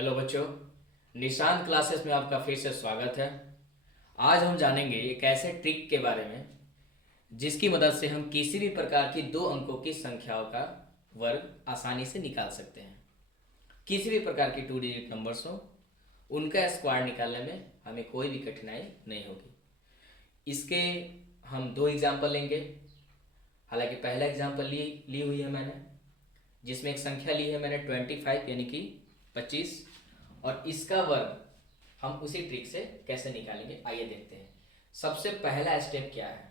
Hello बच्चों, Nishant classes में आपका फिर से स्वागत है। आज हम जानेंगे एक ऐसे ट्रिक के बारे में जिसकी मदद से हम किसी भी प्रकार की दो अंकों की संख्याओं का वर्ग आसानी से निकाल सकते हैं। किसी भी प्रकार की टू डिजिट नंबर्स हो, उनका स्क्वायर निकालने में हमें कोई भी कठिनाई नहीं होगी। इसके हम दो एग्जाम्पल लेंगे। हालांकि पहला एग्जाम्पल ली हुई है मैंने, जिसमें एक संख्या ली है मैंने 25 यानी कि 25, और इसका वर्ग हम उसी ट्रिक से कैसे निकालेंगे आइए देखते हैं। सबसे पहला स्टेप क्या है?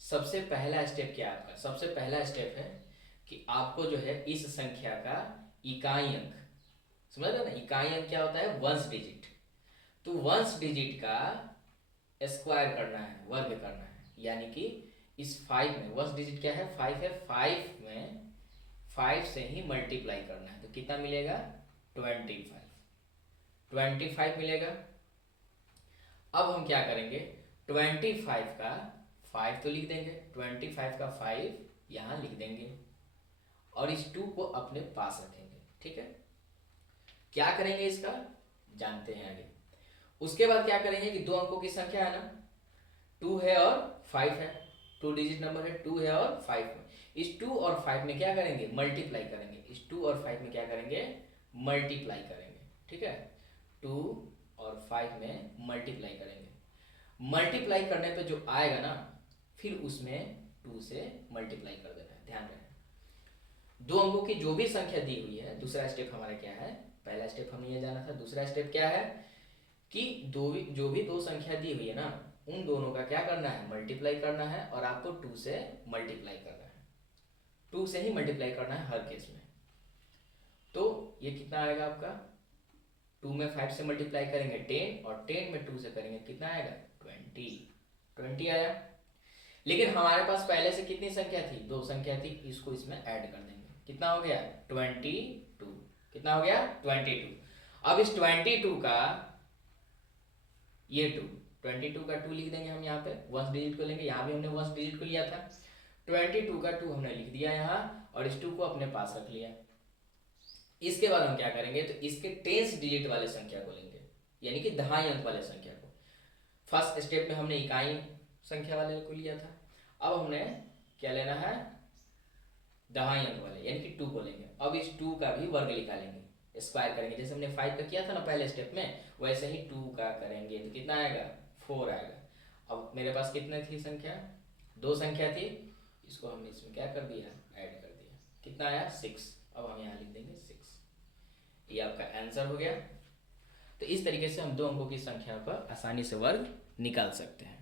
सबसे पहला स्टेप क्या है आपका? सबसे पहला स्टेप है कि आपको जो है इस संख्या का इकाई अंक, समझ रहे हो ना? इकाई अंक क्या होता है? वंश डिजिट। तो वंश डिजिट का स्क्वायर करना है, वर्ग करना है। यानी कि इस 5 में वंश डिजिट क्या है? 5 है। 5 में 5 से ही मल्टीप्लाई करना है, तो कितना मिलेगा? 25। 25 मिलेगा। अब हम क्या करेंगे? 25 का 5 तो लिख देंगे, 25 का 5 यहाँ लिख देंगे और इस 2 को अपने पास रखेंगे। ठीक है, क्या करेंगे इसका जानते हैं आगे। उसके बाद क्या करेंगे कि दो अंकों की संख्या है ना, 2 है और 5 है, टू डिजिट नंबर है, 2 है और 5 है। इस 2 और 5 में क्या करेंगे? मल्टीप्लाई करेंगे। इस 2 और 5 में क्या करेंगे? मल्टीप्लाई करेंगे। ठीक है, 2 और 5 में मल्टीप्लाई करेंगे। मल्टीप्लाई करने पे जो आएगा ना, फिर उसमें 2 से मल्टीप्लाई कर देना है। ध्यान रहे, दो अंकों की जो भी संख्या दी हुई है, दूसरा स्टेप हमारा क्या है? पहला स्टेप हमें ये जाना था, दूसरा स्टेप क्या है कि जो भी दो संख्या दी हुई है ना, उन दोनों का क्या करना है? मल्टीप्लाई करना है, और आपको 2 से मल्टीप्लाई करना है। 2 से ही मल्टीप्लाई करना है हर केस में। तो ये कितना आएगा आपका? 2 में 5 से मल्टीप्लाई करेंगे 10, और 10 में 2 से करेंगे कितना आएगा? 20 आया। लेकिन हमारे पास पहले से कितनी संख्या थी? दो संख्या थी, इसको इसमें ऐड कर देंगे। कितना हो गया? 22। कितना हो गया? 22। अब इस 22 का ये 2, 22 का 2 लिख देंगे हम यहाँ पे, वंश डिजिट को लेंगे। यहाँ भी हमने वंश डिजिट को लिया था। 22 का 2 हमने लिख दिया यहाँ, और इस 2 को अपने पास रख लिया। इसके बाद हम क्या करेंगे? तो इसके टेंस डिजिट वाले संख्या को लेंगे, यानी कि दहाई अंक वाले संख्या को। फर्स्ट स्टेप में हमने इकाई संख्या वाले को लिया था, अब हमने क्या लेना है? दहाई अंक वाले, यानी कि 2 को लेंगे। अब इस 2 का भी वर्ग निकालेंगे, स्क्वायर करेंगे। जैसे हमने 5 का किया था ना पहले स्टेप में, वैसे ही 2 का करेंगे तो कितना आएगा? 4 आएगा। अब मेरे पास कितने थी संख्या? दो संख्या थी, इसको हमने इसमें क्या कर दिया? ऐड कर दिया। कितना आया? 6। अब हम यहाँ लिख देंगे 6। ये आपका आंसर हो गया। तो इस तरीके से हम दो अंकों की संख्या का आसानी से वर्ग निकाल सकते हैं।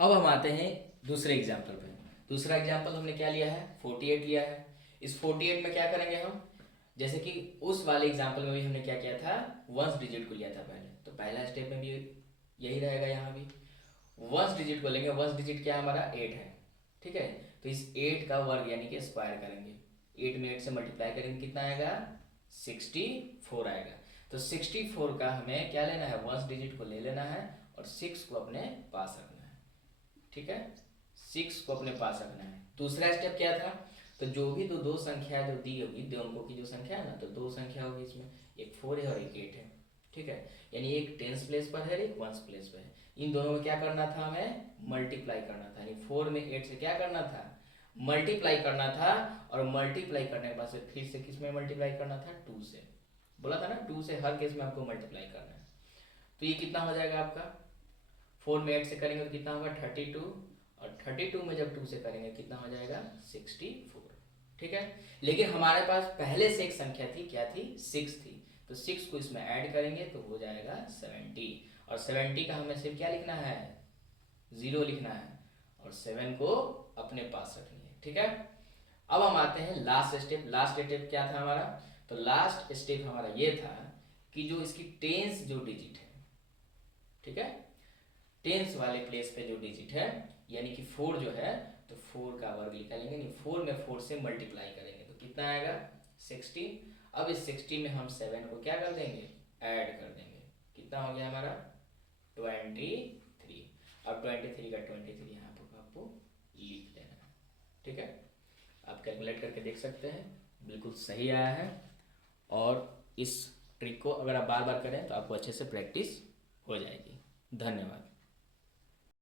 अब हम आते हैं दूसरे एग्जाम्पल पे। दूसरा एग्जाम्पल हमने क्या लिया है? 48 लिया है। इस 48 में क्या करेंगे हम? जैसे कि उस वाले एग्जाम्पल में भी हमने क्या किया था? वंश डिजिट को लिया था पहले, तो पहला स्टेप में भी यही रहेगा। यहाँ भी वंश डिजिट को लेंगे। वंश डिजिट क्या हमारा? 8 है। ठीक है, तो इस 8 का वर्ग यानी कि स्क्वायर करेंगे। 8 में 8 से मल्टीप्लाई करेंगे, कितना आएगा? 64 आएगा। तो 64 का हमें क्या लेना है? वंश डिजिट को ले लेना है, और 6 को अपने पास रखना है। ठीक है, 6 को अपने पास रखना है। दूसरा स्टेप क्या था? तो जो भी दो संख्या जो दी होगी, दो अंकों की जो संख्या है ना, तो दो संख्या होगी इसमें, एक 4 है और एक 8 है। ठीक है, यानी एक टेंस प्लेस पर है, एक वंस प्लेस पर है। इन दोनों में क्या करना था? हमें मल्टीप्लाई करना था। यानी 4 में 8 से क्या करना था? मल्टीप्लाई करना था, और मल्टीप्लाई करने के बाद से फिर से किस में मल्टीप्लाई करना था? 2 से। बोला था ना, 2 से हर केस में आपको मल्टीप्लाई करना है। तो ये कितना हो जाएगा आपका? 4 में 8 से करेंगे तो कितना होगा? 32, और 32 में जब 2 से करेंगे कितना हो जाएगा? 64। ठीक है, लेकिन हमारे पास पहले से एक संख्या थी, क्या थी? 6 थी। तो 6 को इसमें ऐड करेंगे तो हो जाएगा 70, और 70 का हमें सिर्फ क्या लिखना है? 0 लिखना है, और 7 को अपने पास रखनी है। ठीक है, अब हम आते हैं लास्ट स्टेप। लास्ट स्टेप क्या था हमारा? तो लास्ट स्टेप हमारा ये था कि जो इसकी टेंस जो डिजिट है, ठीक है, टेंस वाले प्लेस पे जो डिजिट है, यानी कि 4 जो है, तो 4 का वर्ग निकालेंगे। नहीं, 4 में 4 से मल्टीप्लाई करेंगे तो कितना आएगा? 60। अब इस 60 में हम 7 को क्या कर देंगे? ऐड कर देंगे। कितना हो गया हमारा? 23। अब 23 का 23 यहाँ पर आपको लिख देना है। ठीक है, आप कैलकुलेट करके देख सकते हैं, बिल्कुल सही आया है। और इस ट्रिक को अगर आप बार बार करें तो आपको अच्छे से प्रैक्टिस हो जाएगी। धन्यवाद।